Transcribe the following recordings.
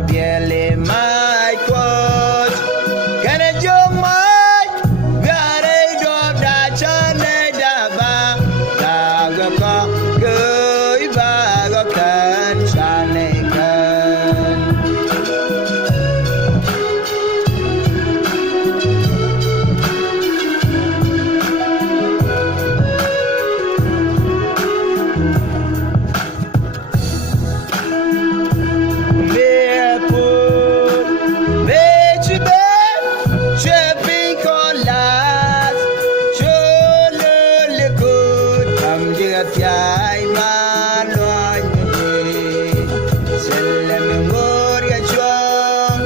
biele my kuoth kana jong mai gare do da chane da ba da ga ka goi ba ga kan chane kan Yai maloi me selem ngor ya chong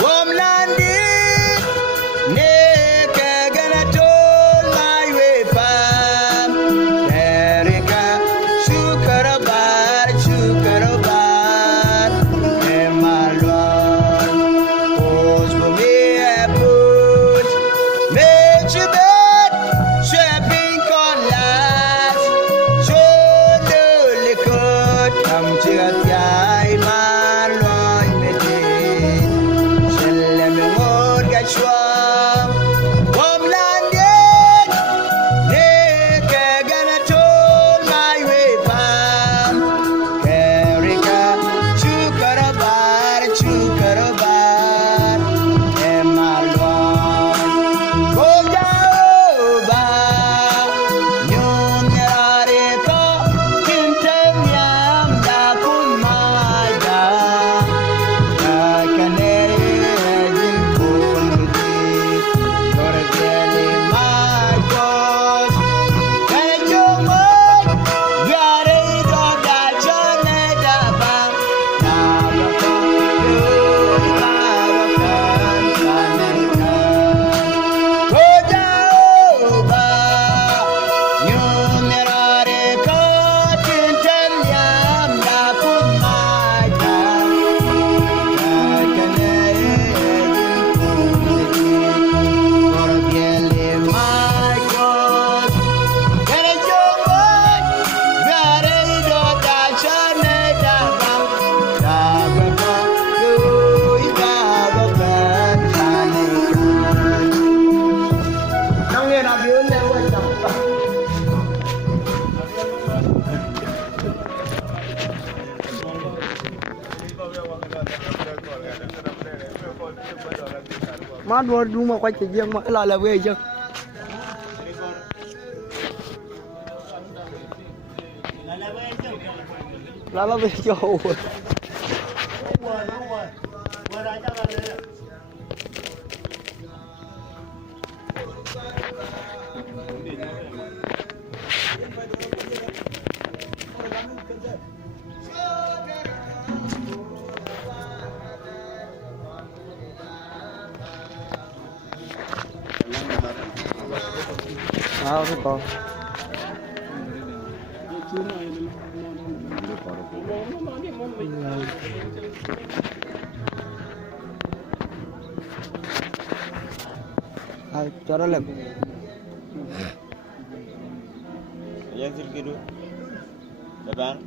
bom landi ne ka gana tol mai we pam erika shukarabar e maloi os bo me put me chibet shopping come to a guy, my Lord, medin. Shalem Lord, Gatjang. Homelanded, Neka gonna told my way pam. Erika, Chukarabar, and my Lord. Go down, Yun Yareka, Kintem. Má đua đúng mà quay chỉ riêng mà là về chứ là về cho cái con cho đó là yang sirkiru depan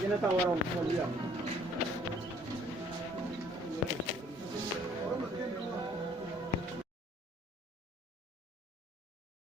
ini tawaran dia